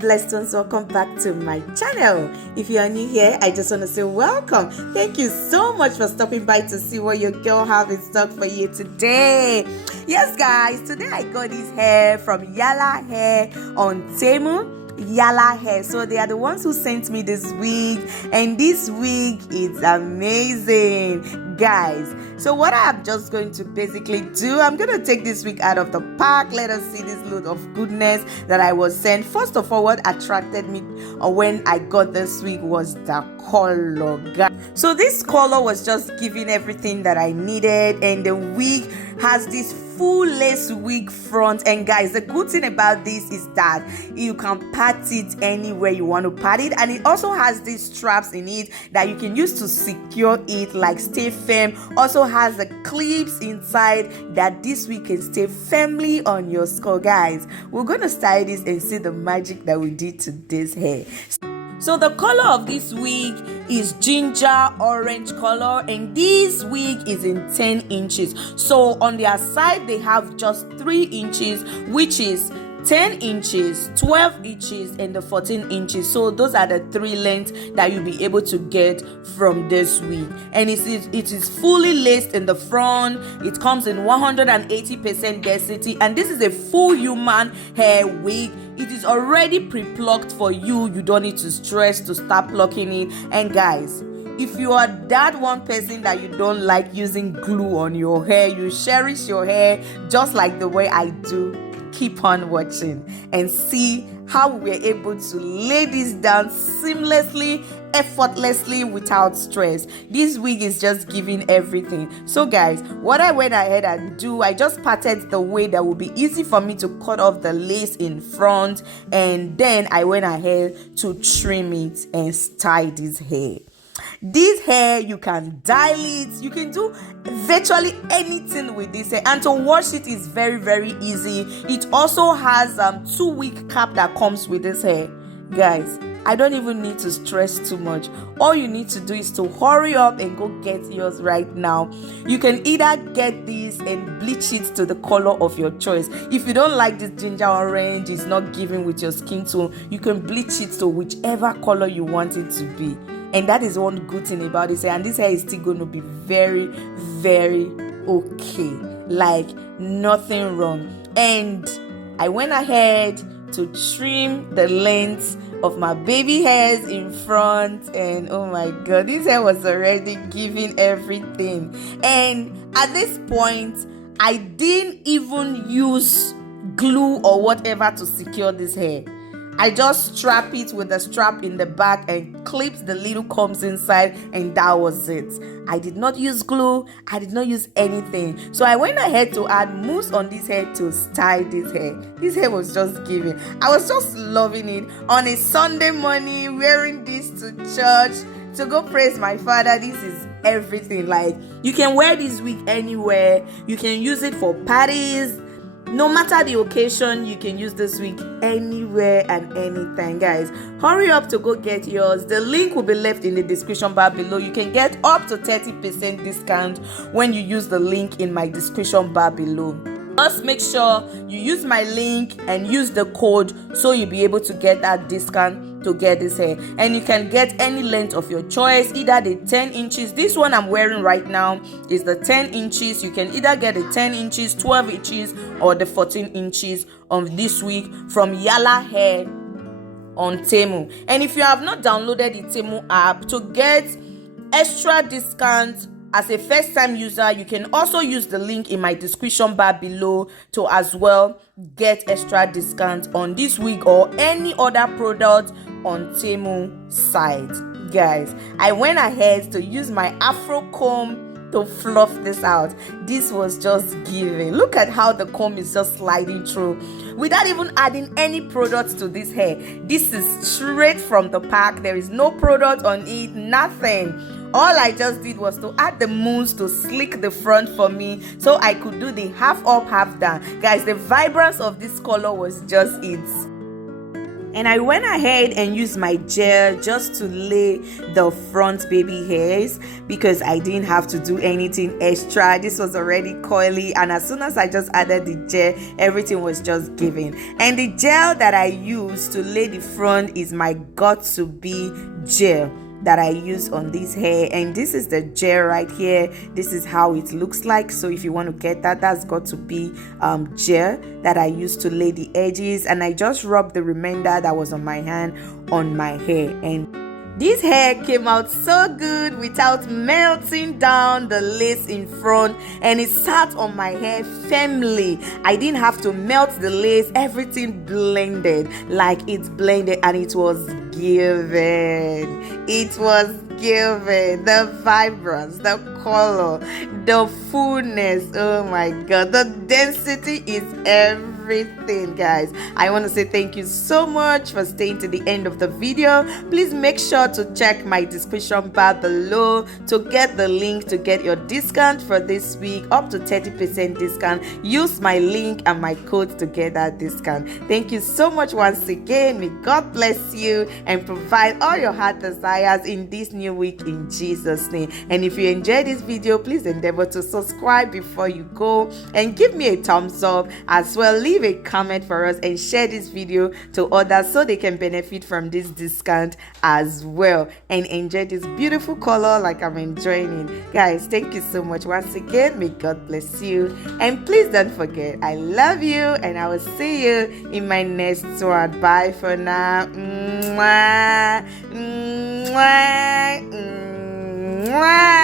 blessed ones, welcome back to my channel. If you are new here, I just want to say welcome. Thank you so much for stopping by to see what your girl have in stock for you today. Yes guys, today I got this hair from Yalai hair on Temu. Yalai hair, so they are the ones who sent me this wig, and this wig is amazing guys. So what I'm just going to basically do, I'm going to take this wig out of the pack. Let us see this load of goodness that I was sent. First of all, what attracted me when I got this wig was the color, guys. So this color was just giving everything that I needed, and the wig has this full lace wig front. And guys, the good thing about this is that you can pat it anywhere you want to pat it, and it also has these straps in it that you can use to secure it, like stay firm. Also has the clips inside that this wig can stay firmly on your skull. Guys, we're gonna style this and see the magic that we did to this hair. So the color of this wig is ginger orange color, and this wig is in 10 inches. So on their side they have just 3 inches, which is 10 inches, 12 inches, and the 14 inches. So those are the 3 lengths that you'll be able to get from this wig. And it is fully laced in the front. It comes in 180% density, and this is a full human hair wig. It is already pre-plucked for you. You don't need to stress to start plucking it. And guys, if you are that one person that you don't like using glue on your hair, you cherish your hair just like the way I do, keep on watching and see how we're able to lay this down seamlessly, effortlessly, without stress. This wig is just giving everything. So guys, what I went ahead and do, I just parted the way that would be easy for me to cut off the lace in front, and then I went ahead to trim it and style this hair. This hair, you can dye it, you can do virtually anything with this hair, and to wash it is very easy. It also has 2-week cap that comes with this hair. Guys, I don't even need to stress too much. All you need to do is to hurry up and go get yours right now. You can either get this and bleach it to the color of your choice. If you don't like this ginger orange, it's not giving with your skin tone, you can bleach it to whichever color you want it to be. And that is one good thing about this hair, and this hair is still going to be very okay, like nothing wrong. And I went ahead to trim the length of my baby hairs in front, and oh my god, this hair was already giving everything. And at this point, I didn't even use glue or whatever to secure this hair. I just strap it with a strap in the back and clips the little combs inside, and that was it. I did not use glue, I did not use anything. So I went ahead to add mousse on this hair to style this hair. This hair was just giving. I was just loving it. On a Sunday morning, wearing this to church to go praise my father. This is everything. Like, you can wear this wig anywhere. You can use it for parties. No matter the occasion, you can use this wig anywhere and anytime. Guys, hurry up to go get yours. The link will be left in the description bar below. You can get up to 30% discount when you use the link in my description bar below. Just make sure you use my link and use the code so you'll be able to get that discount to get this hair. And you can get any length of your choice, either the 10 inches. This one I'm wearing right now is the 10 inches. You can either get the 10 inches, 12 inches, or the 14 inches of this wig from Yalai hair on Temu. And if you have not downloaded the Temu app, to get extra discount as a first-time user, you can also use the link in my description bar below to as well get extra discount on this wig or any other product on Temu site. Guys, I went ahead to use my afro comb to fluff this out. This was just giving. Look at how the comb is just sliding through without even adding any products to this hair. This is straight from the pack. There is no product on it, nothing. All I just did was to add the mousse to slick the front for me, so I could do the half up, half down. Guys, the vibrance of this color was just it. And I went ahead and used my gel just to lay the front baby hairs because I didn't have to do anything extra. This was already coily, and as soon as I just added the gel, everything was just giving. And the gel that I used to lay the front is my got to be gel that I use on this hair, and this is the gel right here. This is how it looks like. So if you want to get that, that's got to be gel that I used to lay the edges, and I just rubbed the remainder that was on my hand on my hair. And this hair came out so good without melting down the lace in front, and it sat on my hair firmly. I didn't have to melt the lace. Everything blended like it's blended, and it was given. It was given. The vibrance, the color, the fullness. Oh my god, the density is everything, guys. I want to say thank you so much for staying to the end of the video. Please make sure to check my description bar below to get the link to get your discount for this week, up to 30% discount. Use my link and my code to get that discount. Thank you so much once again. May God bless you and provide all your heart desires in this new week in Jesus' name. And if you enjoyed this video, please endeavor to subscribe before you go, and give me a thumbs up as well. Leave a comment for us and share this video to others so they can benefit from this discount as well and enjoy this beautiful color like I'm enjoying it. Guys, thank you so much once again. May God bless you, and please don't forget, I love you, and I will see you in my next one. Bye for now. Mwah, mwah, mwah.